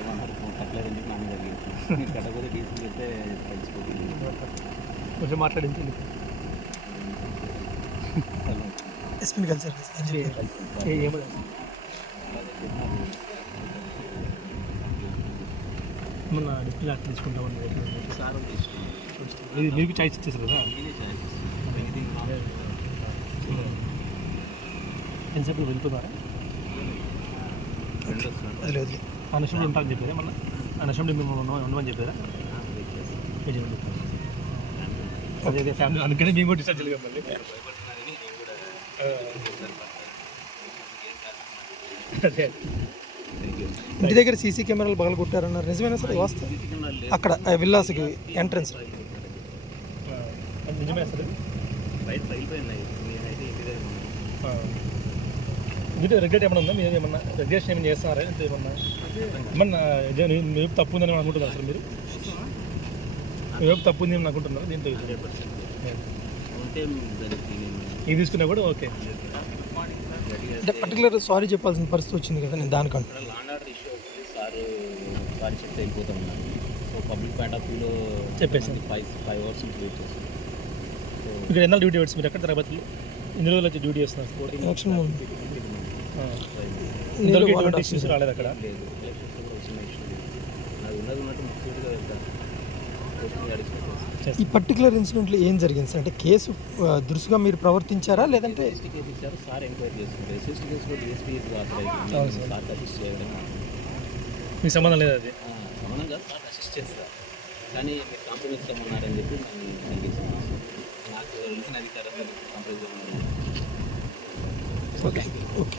ఏమన్నారు కట్టలేదని చెప్పి నేను కట్టకపోతే డీసీ చెప్తే తెలిసిపోతుంది కొంచెం మాట్లాడించండి ఎస్పీని కలిసారు. ఏమో మొన్న డిస్ప్లే అట్లా సార్ తీసుకున్నాను ఇది మీకు చాయిస్ ఇచ్చేసారు. కదా ఎంతసేపు వెళ్తున్నారా? వదిలే వదిలే అనశంలో ఉంటారని చెప్పారా? మన అనశంలో మేము ఉండమని చెప్పారా. అదే ఫ్యామిలీ అందుకనే మేము కూడా డిసైడ్ మళ్ళీ. భయపడుతున్నానని నేను కూడా అదే. ఇంటి దగ్గర సీసీ కెమెరాలు పగల కొట్టారన్నారు. నిజమేనా సార్? వాస్తవం. అక్కడ ఆ విల్లాస్కి ఎంట్రన్స్ నిజమే అసలు బయట నేనైతే ఇంటి దగ్గర. మీరు రెగ్యులేట్ ఏమైనా ఉందా? మీరు ఏమన్నా రెగ్యులేషన్ ఏమైనా చేస్తున్నారా అంటే ఏమన్నా? ఏమన్నా జ- మీ- మీ వైపు తప్పు ఉందని అనుకుంటున్నారు అసలు మీరు? మీ వైపు తప్పు ఉంది అని అనుకుంటున్నారు? దీంతో ఇది. తీసుకున్నా కూడా ఓకే. అంటే పర్టికులర్ సారీ చెప్పాల్సిన పరిస్థితి వచ్చింది కదా నేను దానికంటే. సార్ చెప్తే వెళ్ళిపోతా ఉన్నారు సో పబ్లిక్ పాయింట్ ఆఫ్ వ్యూలో చెప్పేసి. ఫైవ్ ఫైవ్ అవర్స్ వెయిట్ ఇక్కడ ఎన్నాళ్ళు డ్యూటీ పెట్టి మీరు ఎక్కడ తరగతిలో? ఎన్ని రోజులు వచ్చి డ్యూటీ చేస్తున్నారు ఎలక్షన్ రాలేదు అక్కడ. ఈ పర్టికులర్ ఇన్సిడెంట్లో ఏం జరిగింది సార్? అంటే కేసు దురుసుగా మీరు ప్రవర్తించారా? లేదంటే ఎస్టీ కేసు ఇచ్చారు. సార్ ఎంక్వైరీ చేసుకుంటారు ఎస్ఎస్టీ కేసులో డిఎస్పీ అవును ఆథరైజ్ సార్. సార్ అసిస్ట్ చేయడం మీకు సంబంధం లేదు అది? ఆ, సమానంగా సార్ అసిస్ట్ చేస్తారు. కానీ మీరు కాంప్రమైజ్ చెప్పి నాకు ఓకే ఓకే